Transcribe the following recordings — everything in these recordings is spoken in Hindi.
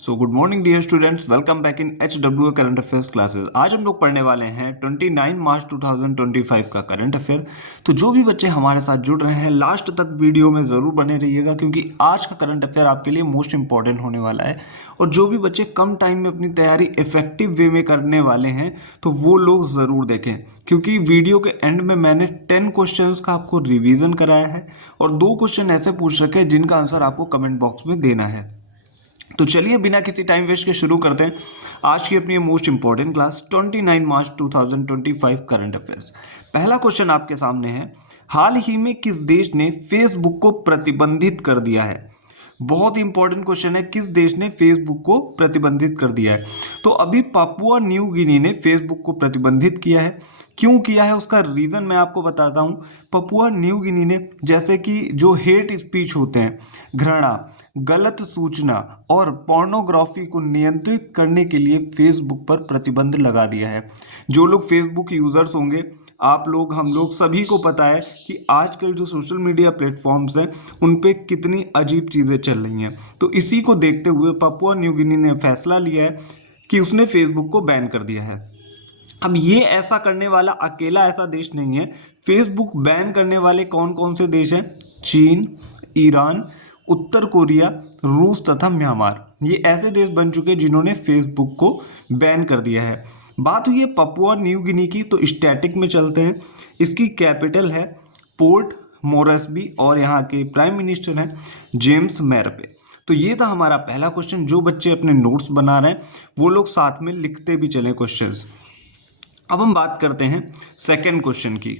So good morning dear students, welcome back in HW current affairs classes. आज हम लोग पढ़ने वाले हैं 29 मार्च 2025 का करंट अफेयर। तो जो भी बच्चे हमारे साथ जुड़ रहे हैं लास्ट तक वीडियो में ज़रूर बने रहिएगा, क्योंकि आज का करंट अफेयर आपके लिए मोस्ट इंपॉर्टेंट होने वाला है। और जो भी बच्चे कम टाइम में अपनी तैयारी इफेक्टिव वे में करने वाले हैं तो वो लोग ज़रूर देखें, क्योंकि वीडियो के एंड में मैंने 10 क्वेश्चंस का आपको रिवीजन कराया है और 2 क्वेश्चन ऐसे पूछ रखे हैं जिनका आंसर आपको कमेंट बॉक्स में देना है। तो चलिए बिना किसी टाइम वेस्ट के शुरू करते हैं आज की अपनी मोस्ट इंपॉर्टेंट क्लास 29 मार्च 2025 करंट अफेयर्स। पहला क्वेश्चन आपके सामने है, हाल ही में किस देश ने फेसबुक को प्रतिबंधित कर दिया है? बहुत ही इंपॉर्टेंट क्वेश्चन है, किस देश ने फेसबुक को प्रतिबंधित कर दिया है? तो अभी पापुआ न्यू गिनी ने फेसबुक को प्रतिबंधित किया है। क्यों किया है उसका रीज़न मैं आपको बताता हूँ। पपुआ न्यू गिनी ने जैसे कि जो हेट स्पीच होते हैं, घृणा, गलत सूचना और पोर्नोग्राफी को नियंत्रित करने के लिए फेसबुक पर प्रतिबंध लगा दिया है। जो लोग फेसबुक यूज़र्स होंगे, आप लोग, हम लोग सभी को पता है कि आजकल जो सोशल मीडिया प्लेटफॉर्म्स हैं उन पे कितनी अजीब चीज़ें चल रही हैं। तो इसी को देखते हुए पपुआ न्यू गिनी ने फैसला लिया है कि उसने फेसबुक को बैन कर दिया है। अब ये ऐसा करने वाला अकेला ऐसा देश नहीं है। फेसबुक बैन करने वाले कौन कौन से देश हैं? चीन, ईरान, उत्तर कोरिया, रूस तथा म्यांमार। ये ऐसे देश बन चुके हैं जिन्होंने फेसबुक को बैन कर दिया है। बात हुई है पपुआ न्यू गिनी की, तो स्टैटिक में चलते हैं। इसकी कैपिटल है पोर्ट मोरेस्बी और यहाँ के प्राइम मिनिस्टर हैं जेम्स मैरपे। तो ये था हमारा पहला क्वेश्चन। जो बच्चे अपने नोट्स बना रहे हैं वो लोग साथ में लिखते भी चले क्वेश्चंस। अब हम बात करते हैं सेकंड क्वेश्चन की।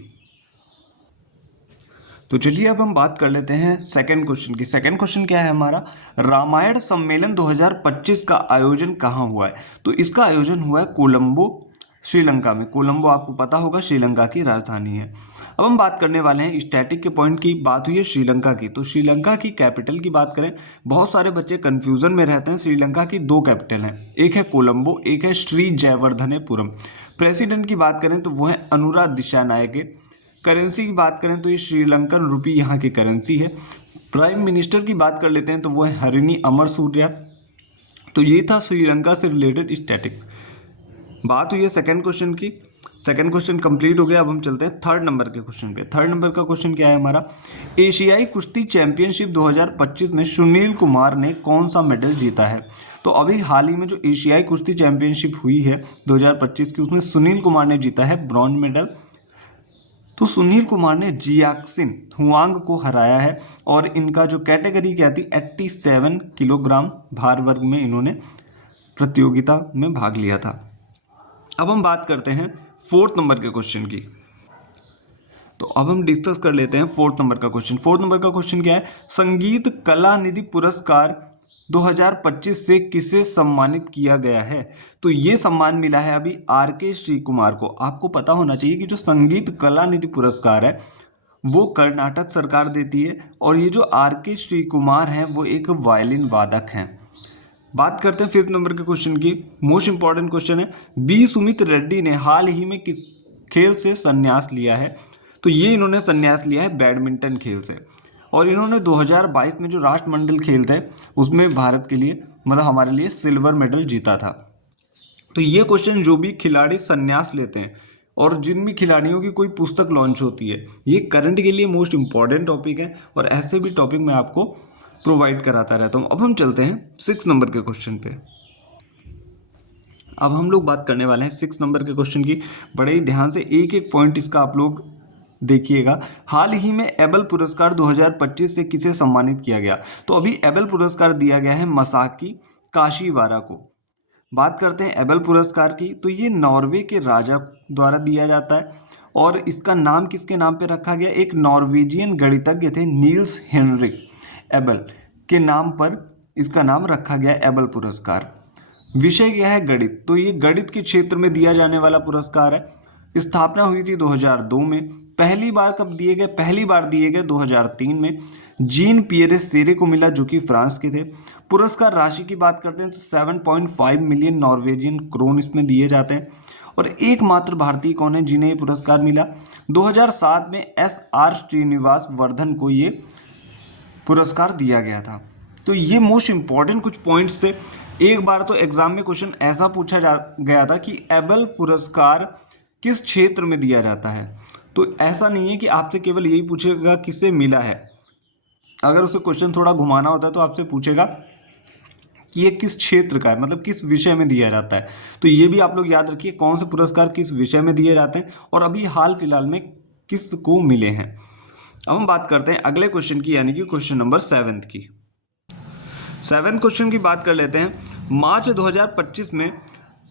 तो चलिए अब हम बात कर लेते हैं सेकंड क्वेश्चन की। सेकंड क्वेश्चन क्या है हमारा, रामायण सम्मेलन 2025 का आयोजन कहाँ हुआ है? तो इसका आयोजन हुआ है कोलंबो, श्रीलंका में। कोलंबो आपको पता होगा श्रीलंका की राजधानी है। अब हम बात करने वाले हैं स्टैटिक के पॉइंट की। बात हुई है श्रीलंका की, तो श्रीलंका की कैपिटल की बात करें, बहुत सारे बच्चे कंफ्यूजन में रहते हैं। श्रीलंका की 2 कैपिटल हैं, एक है कोलंबो, एक है श्री जयवर्धनेपुरम। प्रेसिडेंट की बात करें तो वो है अनुरा दिशानायके। करेंसी की बात करें तो ये श्रीलंकन रुपी यहाँ की करेंसी है। प्राइम मिनिस्टर की बात कर लेते हैं तो वो है हरिनी अमरसूर्या। तो ये था श्रीलंका से रिलेटेड स्टैटिक। बात हुई है सेकंड क्वेश्चन की। सेकंड क्वेश्चन कंप्लीट हो गया। अब हम चलते हैं थर्ड नंबर के क्वेश्चन पे। थर्ड नंबर का क्वेश्चन क्या है हमारा, एशियाई कुश्ती चैंपियनशिप 2025 में सुनील कुमार ने कौन सा मेडल जीता है? तो अभी हाल ही में जो एशियाई कुश्ती चैंपियनशिप हुई है 2025 की, उसमें सुनील कुमार ने जीता है ब्रॉन्ज मेडल। तो सुनील कुमार ने जियाक्सिन हुआंग को हराया है और इनका जो कैटेगरी क्या थी, 87 किलोग्राम भार वर्ग में इन्होंने प्रतियोगिता में भाग लिया था। अब हम बात करते हैं फोर्थ नंबर के क्वेश्चन की। तो अब हम डिस्कस कर लेते हैं फोर्थ नंबर का क्वेश्चन। फोर्थ नंबर का क्वेश्चन क्या है, संगीत कला निधि पुरस्कार 2025 से किसे सम्मानित किया गया है? तो ये सम्मान मिला है अभी RK श्री कुमार को। आपको पता होना चाहिए कि जो संगीत कला निधि पुरस्कार है वो कर्नाटक सरकार देती है और ये जो RK श्री कुमार हैं वो एक वायलिन वादक हैं। बात करते हैं फिफ्थ नंबर के क्वेश्चन की। मोस्ट इंपॉर्टेंट क्वेश्चन है, बी सुमित रेड्डी ने हाल ही में किस खेल से संन्यास लिया है? तो ये इन्होंने संन्यास लिया है बैडमिंटन खेल से। और इन्होंने 2022 में जो राष्ट्रमंडल खेल थे उसमें भारत के लिए, मतलब हमारे लिए, सिल्वर मेडल जीता था। तो ये क्वेश्चन जो भी खिलाड़ी संन्यास लेते हैं और जिन भी खिलाड़ियों की कोई पुस्तक लॉन्च होती है, ये करंट के लिए मोस्ट इंपॉर्टेंट टॉपिक है और ऐसे भी टॉपिक मैं आपको प्रोवाइड कराता रहता हूँ। अब हम चलते हैं 6 नंबर के क्वेश्चन पे। अब हम लोग बात करने वाले हैं 6 नंबर के क्वेश्चन की। बड़े ही ध्यान से एक एक पॉइंट इसका आप लोग देखिएगा। हाल ही में एबल पुरस्कार 2025 से किसे सम्मानित किया गया? तो अभी एबल पुरस्कार दिया गया है मसाकी काशीवारा को। बात करते हैं एबल पुरस्कार की, तो ये नॉर्वे के राजा द्वारा दिया जाता है और इसका नाम किसके नाम पे रखा गया? एक नॉर्वेजियन गणितज्ञ थे नील्स हेनरिक एबल के नाम पर इसका नाम रखा गया एबल पुरस्कार। विषय क्या है? गणित। तो ये गणित के क्षेत्र में दिया जाने वाला पुरस्कार है। स्थापना हुई थी 2002 में। पहली बार कब दिए गए? पहली बार दिए गए 2003 में। जीन पियरे सेरे को मिला जो कि फ्रांस के थे। पुरस्कार राशि की बात करते हैं तो 7.5 मिलियन नॉर्वेजियन क्रोन इसमें दिए जाते हैं। और एकमात्र भारतीय कौन है जिन्हें ये पुरस्कार मिला? 2007 में SR श्रीनिवास वर्धन को ये पुरस्कार दिया गया था। तो ये मोस्ट इंपॉर्टेंट कुछ पॉइंट्स थे एक बार तो एग्जाम में क्वेश्चन ऐसा पूछा गया था कि एबल पुरस्कार किस क्षेत्र में दिया जाता है। तो ऐसा नहीं है कि आपसे केवल यही पूछेगा किससे मिला है। अगर उसे क्वेश्चन थोड़ा घुमाना होता है तो आपसे पूछेगा कि ये किस क्षेत्र का है, मतलब किस विषय में दिया जाता है। तो ये भी आप लोग याद रखिए, कौन से पुरस्कार किस विषय में दिए जाते हैं और अभी हाल फिलहाल में किस को मिले हैं। अब हम बात करते हैं अगले क्वेश्चन की, यानी कि क्वेश्चन नंबर 7 की। 7 क्वेश्चन की बात कर लेते हैं। मार्च 2025 में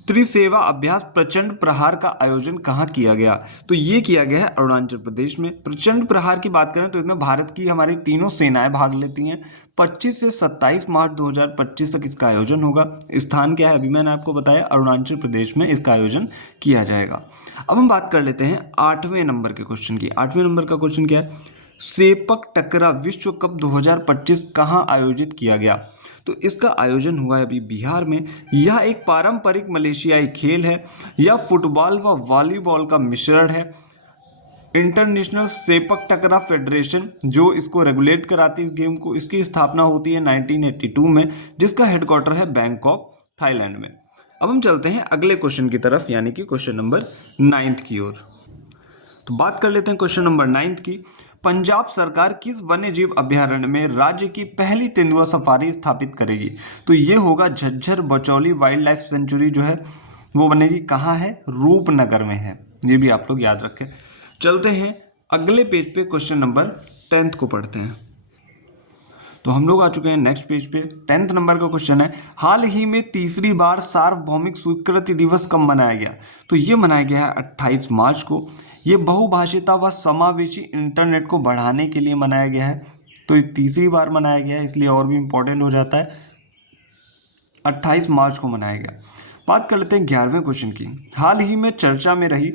त्रिसेवा अभ्यास प्रचंड प्रहार का आयोजन कहाँ किया गया? तो ये किया गया है अरुणाचल प्रदेश में। प्रचंड प्रहार की बात करें तो इसमें भारत की हमारी तीनों सेनाएं भाग लेती हैं। 25 से 27 मार्च 2025 तक इसका आयोजन होगा। स्थान क्या है अभी मैंने आपको बताया, अरुणाचल प्रदेश में इसका आयोजन किया जाएगा। अब हम बात कर लेते हैं 8वें नंबर के क्वेश्चन की। 8वें नंबर का क्वेश्चन क्या है? सेपक टकरा विश्व कप 2025 कहाँ आयोजित किया गया? तो इसका आयोजन हुआ है अभी बिहार में। यह एक पारंपरिक मलेशियाई खेल है। यह फुटबॉल व वॉलीबॉल का मिश्रण है। इंटरनेशनल सेपक टकरा फेडरेशन जो इसको रेगुलेट कराती है इस गेम को, इसकी स्थापना होती है 1982 में, जिसका हेडक्वार्टर है बैंकॉक, थाईलैंड में। अब हम चलते हैं अगले क्वेश्चन की तरफ, यानी कि क्वेश्चन नंबर 9 की ओर। तो बात कर लेते हैं क्वेश्चन नंबर 9 की। पंजाब सरकार किस वन्य जीव अभ्यारण्य में राज्य की पहली तेंदुआ सफारी स्थापित करेगी? तो ये होगा Jhajjar Bachauli wild life sanctuary जो है वो बनेगी कहाँ है? रूपनगर में है। ये भी आप लोग याद रखें। चलते हैं अगले पेज पे, क्वेश्चन नंबर 10 को पढ़ते हैं। तो हम लोग आ चुके हैं नेक्स्ट पेज पे। 10th नंबर का क्वेश्चन है, हाल ही में तीसरी बार सार्वभौमिक स्वीकृति दिवस कब मनाया गया? तो ये मनाया गया है 28 मार्च को। ये बहुभाषिता व समावेशी इंटरनेट को बढ़ाने के लिए मनाया गया है। तो ये तीसरी बार मनाया गया है, इसलिए और भी इम्पोर्टेंट हो जाता है। 28 मार्च को मनाया गया। बात कर लेते हैं 11वें क्वेश्चन की। हाल ही में चर्चा में रही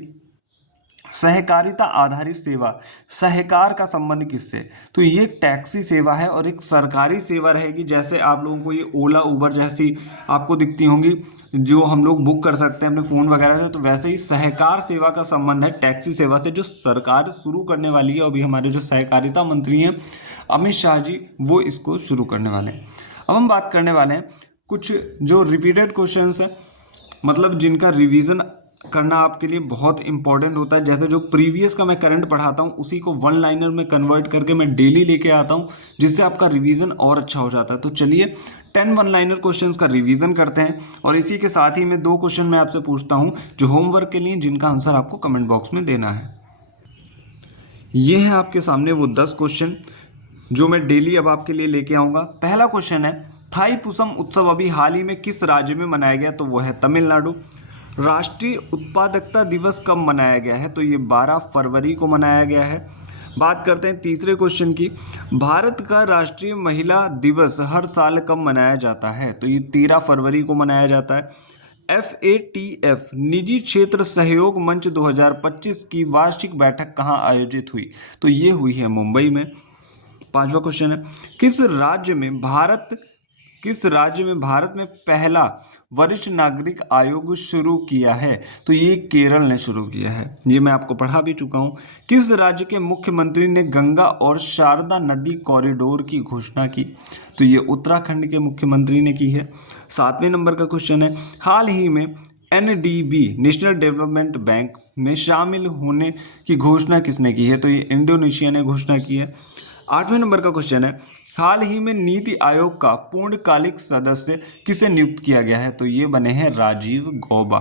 सहकारिता आधारित सेवा, सहकार का संबंध किससे? तो ये एक टैक्सी सेवा है और एक सरकारी सेवा रहेगी। जैसे आप लोगों को ये ओला उबर जैसी आपको दिखती होंगी जो हम लोग बुक कर सकते हैं अपने फ़ोन वगैरह से, तो वैसे ही सहकार सेवा का संबंध है टैक्सी सेवा से, जो सरकार शुरू करने वाली है। अभी हमारे जो सहकारिता मंत्री हैं अमित शाह जी, वो इसको शुरू करने वाले हैं। अब हम बात करने वाले हैं कुछ जो रिपीटेड क्वेश्चंस हैं, मतलब जिनका रिवीजन करना आपके लिए बहुत इंपॉर्टेंट होता है। जैसे जो प्रीवियस का मैं करंट पढ़ाता हूँ उसी को वन लाइनर में कन्वर्ट करके मैं डेली लेके आता हूँ, जिससे आपका रिवीजन और अच्छा हो जाता है। तो चलिए 10 वन लाइनर क्वेश्चंस का रिवीजन करते हैं और इसी के साथ ही मैं 2 क्वेश्चन मैं आपसे पूछता हूँ जो होमवर्क के लिए, जिनका आंसर आपको कमेंट बॉक्स में देना है। ये है आपके सामने वो 10 क्वेश्चन जो मैं डेली अब आपके लिए लेके आऊँगा। पहला क्वेश्चन है, थाईपुसम उत्सव अभी हाल ही में किस राज्य में मनाया गया? तो वो है तमिलनाडु। राष्ट्रीय उत्पादकता दिवस कब मनाया गया है? तो ये 12 फरवरी को मनाया गया है। बात करते हैं तीसरे क्वेश्चन की। भारत का राष्ट्रीय महिला दिवस हर साल कब मनाया जाता है? तो ये 13 फरवरी को मनाया जाता है। FATF निजी क्षेत्र सहयोग मंच 2025 की वार्षिक बैठक कहाँ आयोजित हुई? तो ये हुई है मुंबई में। पांचवा क्वेश्चन है, किस राज्य में भारत में पहला वरिष्ठ नागरिक आयोग शुरू किया है? तो ये केरल ने शुरू किया है। ये मैं आपको पढ़ा भी चुका हूँ। किस राज्य के मुख्यमंत्री ने गंगा और शारदा नदी कॉरिडोर की घोषणा की? तो ये उत्तराखंड के मुख्यमंत्री ने की है। 7वें नंबर का क्वेश्चन है, हाल ही में NDB नेशनल डेवलपमेंट बैंक में शामिल होने की घोषणा किसने की है? तो ये इंडोनेशिया ने घोषणा की है। 8वें नंबर का क्वेश्चन है, हाल ही में नीति आयोग का पूर्णकालिक सदस्य किसे नियुक्त किया गया है? तो ये बने हैं राजीव गौबा।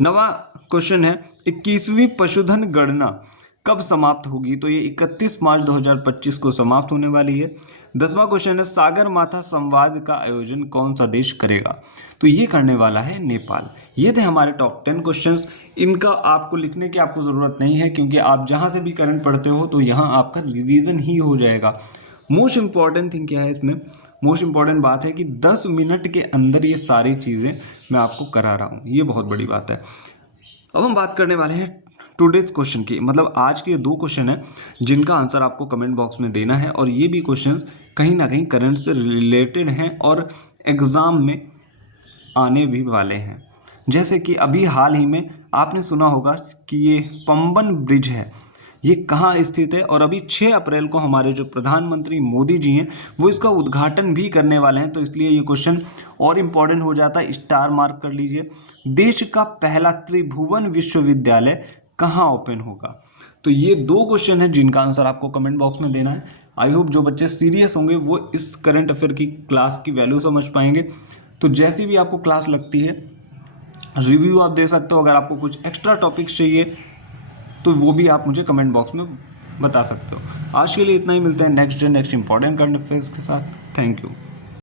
9वां क्वेश्चन है, 21वीं पशुधन गणना कब समाप्त होगी? तो ये 31 मार्च 2025 को समाप्त होने वाली है। 10वां क्वेश्चन है, सागर माथा संवाद का आयोजन कौन सा देश करेगा? तो ये करने वाला है नेपाल। ये थे हमारे टॉप 10 क्वेश्चंस। इनका आपको लिखने की आपको ज़रूरत नहीं है, क्योंकि आप जहाँ से भी करंट पढ़ते हो तो यहाँ आपका रिवीजन ही हो जाएगा। मोस्ट इम्पॉर्टेंट थिंग क्या है इसमें? मोस्ट इम्पॉर्टेंट बात है कि 10 मिनट के अंदर ये सारी चीज़ें मैं आपको करा रहा हूँ, ये बहुत बड़ी बात है। अब हम बात करने वाले हैं टुडेज क्वेश्चन की, मतलब आज के 2 क्वेश्चन हैं जिनका आंसर आपको कमेंट बॉक्स में देना है, और ये भी क्वेश्चंस कहीं ना कहीं करंट से रिलेटेड हैं और एग्ज़ाम में आने भी वाले हैं। जैसे कि अभी हाल ही में आपने सुना होगा कि ये पंबन ब्रिज है ये कहाँ स्थित है, और अभी 6 अप्रैल को हमारे जो प्रधानमंत्री मोदी जी हैं वो इसका उद्घाटन भी करने वाले हैं, तो इसलिए ये क्वेश्चन और इम्पॉर्टेंट हो जाता है, स्टार मार्क कर लीजिए। देश का पहला त्रिभुवन विश्वविद्यालय कहाँ ओपन होगा? तो ये 2 क्वेश्चन है जिनका आंसर आपको कमेंट बॉक्स में देना है। आई होप जो बच्चे सीरियस होंगे वो इस करंट अफेयर की क्लास की वैल्यू समझ पाएंगे। तो जैसी भी आपको क्लास लगती है रिव्यू आप दे सकते हो, अगर आपको कुछ एक्स्ट्रा टॉपिक्स चाहिए तो वो भी आप मुझे कमेंट बॉक्स में बता सकते हो। आज के लिए इतना ही, मिलते हैं next day next important current affairs के साथ। Thank you.